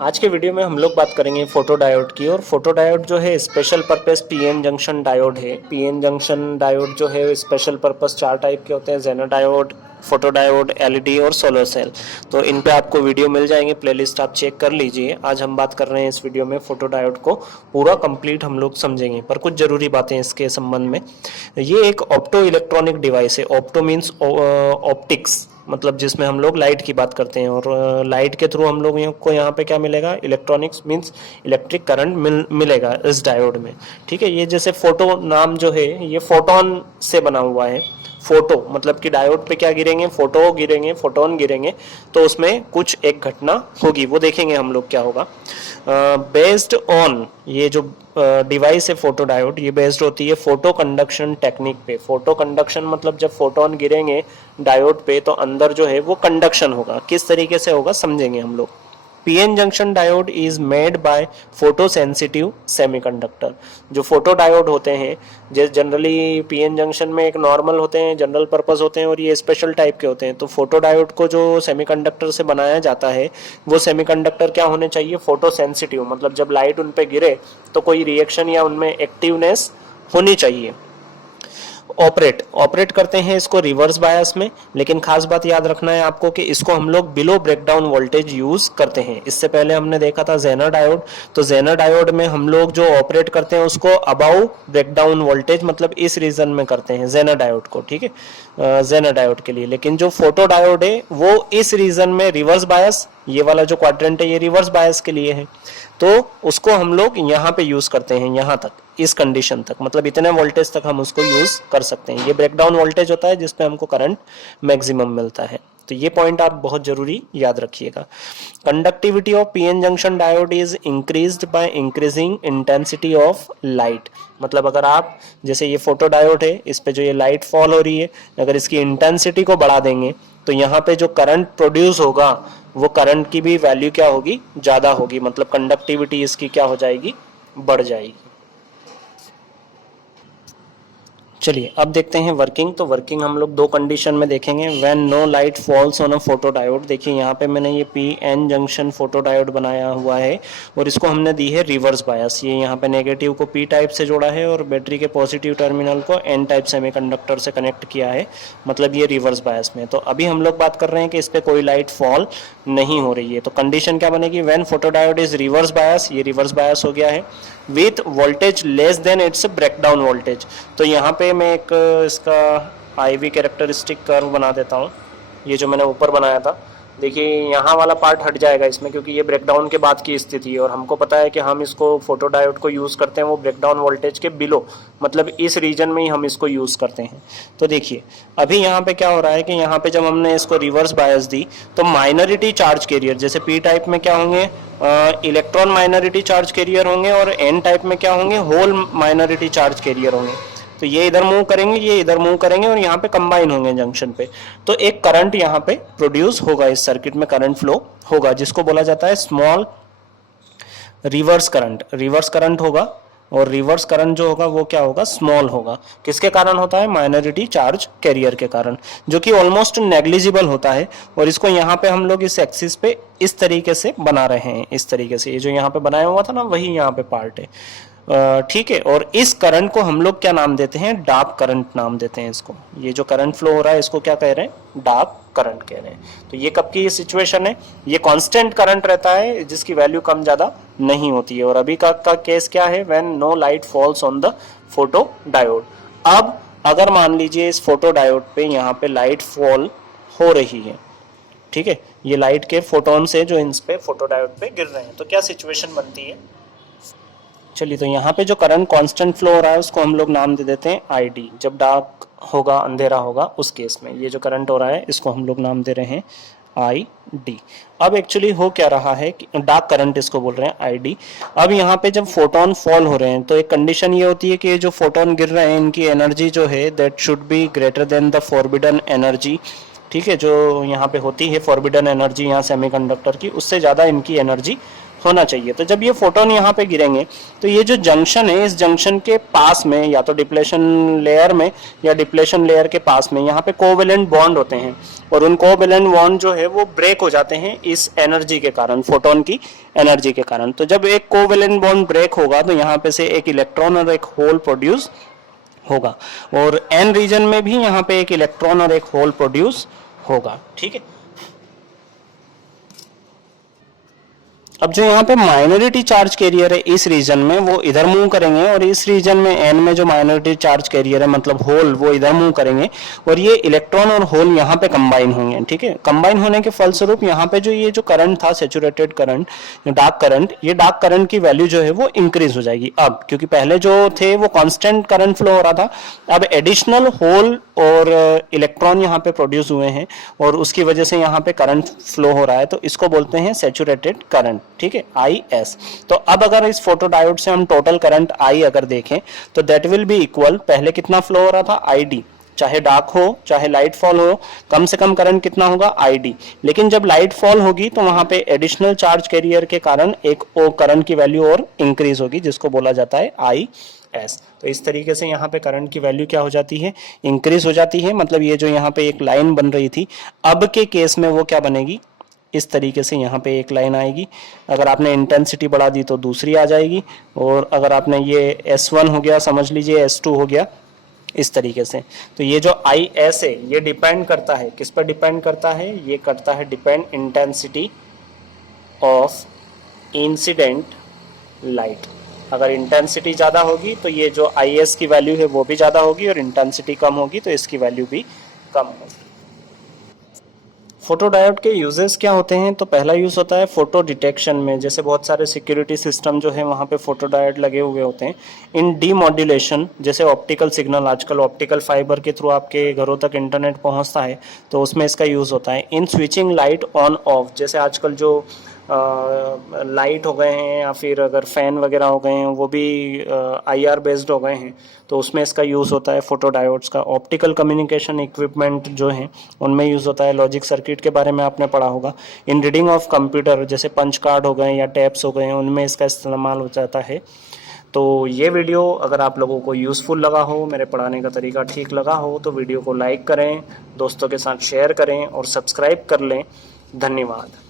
आज के वीडियो में हम लोग बात करेंगे फोटो डायोड की। और फोटो डायोड जो है special purpose PN junction diode है। पीएन जंक्शन डायोड जो है स्पेशल पर्पस 4 टाइप के होते हैं: Zener diode, photo diode, LED और सोलर सेल। तो इन पे आपको वीडियो मिल जाएंगे, प्लेलिस्ट आप चेक कर लीजिए। आज हम बात कर रहे हैं इस वीडियो में फोटो डायोड को पूरा कंप्लीट हम लोग समझेंगे, पर कुछ जरूरी बातें इसके संबंध में। ये एक ऑप्टो इलेक्ट्रॉनिक डिवाइस है। ऑप्टो मीन्स ऑप्टिक्स, मतलब जिसमें हम लोग लाइट की बात करते हैं, और लाइट के थ्रू हम लोग को यहाँ पे क्या मिलेगा, इलेक्ट्रॉनिक्स मीन्स इलेक्ट्रिक करंट मिलेगा इस डायोड में। ठीक है, ये जैसे फोटो नाम जो है ये फोटोन से बना हुआ है। फोटो मतलब कि डायोड पे क्या गिरेंगे, फोटो गिरेंगे, फोटोन गिरेंगे, तो उसमें कुछ एक घटना होगी, वो देखेंगे हम लोग क्या होगा। बेस्ड ऑन ये जो डिवाइस है फोटो डायोड, ये बेस्ड होती है फोटो कंडक्शन टेक्निक पे। फोटो कंडक्शन मतलब जब फोटोन गिरेंगे डायोड पे तो अंदर जो है वो कंडक्शन होगा। किस तरीके से होगा समझेंगे हम लोग। PN junction diode is made by photo sensitive semiconductor. जो फोटो डायोड होते हैं, जैसे जनरली पीएन जंक्शन में एक नॉर्मल होते हैं, जनरल पर्पस होते हैं, और ये स्पेशल टाइप के होते हैं। तो फोटो डायोड को जो सेमीकंडक्टर से बनाया जाता है वो सेमीकंडक्टर क्या होने चाहिए, फोटो सेंसिटिव, मतलब जब लाइट उन पे गिरे तो कोई रिएक्शन या उनमें एक्टिवनेस होनी चाहिए। ऑपरेट करते हैं इसको रिवर्स बायस में, लेकिन खास बात याद रखना है आपको कि इसको हम लोग बिलो ब्रेकडाउन वोल्टेज यूज करते हैं। इससे पहले हमने देखा था जेनर डायोड, तो जेनर डायोड में हम लोग जो ऑपरेट करते हैं उसको अबाउ ब्रेकडाउन वोल्टेज, मतलब इस रीजन में करते हैं जेनर डायोड को। ठीक है, जेनर डायोड के लिए। लेकिन जो फोटो डायोड है वो इस रीजन में रिवर्स बायस, ये वाला जो क्वाड्रेंट है ये रिवर्स बायस के लिए है, तो उसको हम लोग यहाँ पे यूज करते हैं, यहाँ तक, इस कंडीशन तक, मतलब इतने वोल्टेज तक हम उसको यूज कर सकते हैं। ये ब्रेकडाउन वोल्टेज होता है जिसपे हमको करंट मैक्सिमम मिलता है। तो ये पॉइंट आप बहुत जरूरी याद रखिएगा। Conductivity of PN junction diode is increased by increasing intensity of light. मतलब अगर आप, जैसे ये फोटो डायोड है, इस पे जो ये लाइट फॉल हो रही है, अगर इसकी इंटेंसिटी को बढ़ा देंगे तो यहाँ पे जो करंट प्रोड्यूस होगा वो करंट की भी वैल्यू क्या होगी, ज्यादा होगी, मतलब कंडक्टिविटी इसकी क्या हो जाएगी, बढ़ जाएगी। चलिए अब देखते हैं वर्किंग। तो वर्किंग हम लोग दो कंडीशन में देखेंगे। When no light falls on a photo diode. देखिए यहाँ पे मैंने ये P N junction photo diode बनाया हुआ है और इसको हमने दी है रिवर्स बायस। ये यहाँ पे नेगेटिव को पी टाइप से जोड़ा है और बैटरी के पॉजिटिव टर्मिनल को एन टाइप सेमीकंडक्टर से कनेक्ट किया है, मतलब ये रिवर्स बायस में। तो अभी हम लोग बात कर रहे हैं कि इस पर कोई लाइट फॉल नहीं हो रही है, तो कंडीशन क्या बनेगी, when photo diode is reverse bias, ये रिवर्स बायस हो गया है, with voltage less than it's breakdown voltage. तो यहाँ पे मैं एक इसका आईवी कैरेक्टरिस्टिक कर्व बना देता हूँ। ये जो मैंने ऊपर बनाया था, देखिए यहाँ वाला पार्ट हट जाएगा इसमें, क्योंकि ये ब्रेकडाउन के बाद की स्थिति है और हमको पता है कि हम इसको फोटो डायोड को यूज़ करते हैं वो ब्रेकडाउन वोल्टेज के बिलो, मतलब इस रीजन में ही हम इसको यूज़ करते हैं। तो देखिए अभी यहाँ पे क्या हो रहा है कि यहाँ पे जब हमने इसको रिवर्स बायस दी तो माइनॉरिटी चार्ज कैरियर, जैसे पी टाइप में क्या होंगे, इलेक्ट्रॉन माइनॉरिटी चार्ज कैरियर होंगे, और एन टाइप में क्या होंगे, होल माइनॉरिटी चार्ज कैरियर होंगे। तो ये इधर मूव करेंगे, ये इधर मूव करेंगे और यहाँ पे कंबाइन होंगे जंक्शन पे, तो एक करंट यहाँ पे प्रोड्यूस होगा, इस सर्किट में करंट फ्लो होगा, जिसको बोला जाता है small reverse current. Reverse current होगा और रिवर्स करंट जो होगा वो क्या होगा, स्मॉल होगा। किसके कारण होता है, माइनॉरिटी चार्ज कैरियर के कारण, जो कि ऑलमोस्ट नेग्लिजिबल होता है। और इसको यहाँ पे हम लोग इस एक्सिस पे इस तरीके से बना रहे हैं, इस तरीके से, ये जो यहाँ पे बनाया हुआ था ना वही यहाँ पे पार्ट है। ठीक है, और इस करंट को हम लोग क्या नाम देते हैं, डार्क करंट नाम देते हैं इसको। ये जो करंट फ्लो हो रहा है इसको क्या कह रहे हैं, डार्क करंट कह रहे हैं। तो ये कब की ये सिचुएशन है, ये कांस्टेंट करंट रहता है जिसकी वैल्यू कम ज्यादा नहीं होती है। और अभी का केस क्या है, when no light falls on the photo diode. अब अगर मान लीजिए इस फोटो डायोड पे यहाँ पे लाइट फॉल हो रही है, ठीक है, ये लाइट के फोटोन से जो इन पे फोटो डायोड पे गिर रहे हैं, तो क्या सिचुएशन बनती है। चलिए तो यहाँ पे जो करंट कांस्टेंट फ्लो हो रहा है उसको हम लोग नाम दे देते हैं आईडी। जब डार्क होगा, अंधेरा होगा, उस केस में ये जो करंट हो रहा है इसको हम लोग नाम दे रहे हैं आई डी। अब एक्चुअली हो क्या रहा है कि डार्क करंट इसको बोल रहे हैं आई डी। अब यहाँ पे जब फोटोन फॉल हो रहे हैं तो एक कंडीशन ये होती है कि जो फोटोन गिर रहे हैं इनकी एनर्जी जो है that should be greater than the forbidden energy. ठीक है, जो यहाँ पे होती है फॉरबिडन एनर्जी यहाँ सेमीकंडक्टर की, उससे ज़्यादा इनकी एनर्जी होना चाहिए। तो जब ये फोटोन यहाँ पे गिरेंगे तो ये जो जंक्शन है, इस जंक्शन के पास में या तो डिप्लेशन लेयर में या डिप्लेशन लेयर के पास में यहाँ पे कोवेलेंट बॉन्ड होते हैं, और उन कोवेलेंट बॉन्ड जो है वो ब्रेक हो जाते हैं इस एनर्जी के कारण, फोटोन की एनर्जी के कारण। तो जब एक कोवेलेंट बॉन्ड ब्रेक होगा तो यहाँ पे से एक इलेक्ट्रॉन और एक होल प्रोड्यूस होगा, और एन रीजन में भी यहाँ पे एक इलेक्ट्रॉन और एक होल प्रोड्यूस होगा। ठीक है, अब जो यहाँ पे माइनॉरिटी चार्ज कैरियर है इस रीजन में, वो इधर मूव करेंगे, और इस रीजन में एन में जो माइनॉरिटी चार्ज कैरियर है मतलब होल, वो इधर मूव करेंगे, और ये इलेक्ट्रॉन और होल यहाँ पे कंबाइन होंगे। ठीक है, कंबाइन होने के फलस्वरूप यहाँ पे जो ये जो करंट था, सेचुरेटेड करंट, डार्क करंट, ये डार्क करंट की वैल्यू जो है वो इंक्रीज हो जाएगी अब, क्योंकि पहले जो थे वो कांस्टेंट करंट फ्लो हो रहा था, अब एडिशनल होल और इलेक्ट्रॉन यहाँ पे प्रोड्यूस हुए हैं और उसकी वजह से यहाँ पे करंट फ्लो हो रहा है, तो इसको बोलते हैं सेचुरेटेड करंट। ठीक है, IS। तो अब अगर इस फोटो डायोड से हम टोटल करंट I अगर देखें तो दैट विल बी इक्वल, पहले कितना फ्लो हो रहा था ID, चाहे डार्क हो चाहे लाइट फॉल हो, कम से कम करंट कितना होगा ID, लेकिन जब लाइट फॉल होगी तो वहां पे एडिशनल चार्ज कैरियर के कारण एक करंट की वैल्यू और इंक्रीज होगी, जिसको बोला जाता है IS। तो इस तरीके से यहाँ पे करंट की वैल्यू क्या हो जाती है, इंक्रीज हो जाती है। मतलब ये जो यहाँ पे एक लाइन बन रही थी, अब के केस में वो क्या बनेगी, इस तरीके से यहाँ पे एक लाइन आएगी। अगर आपने इंटेंसिटी बढ़ा दी तो दूसरी आ जाएगी, और अगर आपने ये S1 हो गया, समझ लीजिए S2 हो गया, इस तरीके से। तो ये जो IS है ये डिपेंड करता है, किस पर डिपेंड करता है, ये करता है depend intensity of incident light. अगर इंटेंसिटी ज़्यादा होगी तो ये जो IS की वैल्यू है वो भी ज़्यादा होगी, और इंटेंसिटी कम होगी तो इसकी वैल्यू भी कम होगी। फोटो डायोड के यूजेस क्या होते हैं, तो पहला यूज होता है फोटो डिटेक्शन में, जैसे बहुत सारे सिक्योरिटी सिस्टम जो है वहाँ पे फोटो डायोड लगे हुए होते हैं। इन डीमॉड्यूलेशन, जैसे ऑप्टिकल सिग्नल, आजकल ऑप्टिकल फाइबर के थ्रू आपके घरों तक इंटरनेट पहुँचता है, तो उसमें इसका यूज़ होता है। इन स्विचिंग लाइट ऑन ऑफ, जैसे आजकल जो लाइट हो गए हैं या फिर अगर फैन वगैरह हो गए हैं वो भी IR बेस्ड हो गए हैं, तो उसमें इसका यूज़ होता है फोटो डायोड्स का। ऑप्टिकल कम्युनिकेशन इक्विपमेंट जो हैं उनमें यूज़ होता है, लॉजिक सर्किट के बारे में आपने पढ़ा होगा। इन रीडिंग ऑफ कंप्यूटर, जैसे पंच कार्ड हो गए या टैप्स हो गए हैं, उनमें इसका इस्तेमाल हो जाता है। तो ये वीडियो अगर आप लोगों को यूज़फुल लगा हो, मेरे पढ़ाने का तरीका ठीक लगा हो, तो वीडियो को लाइक करें, दोस्तों के साथ शेयर करें और सब्सक्राइब कर लें। धन्यवाद।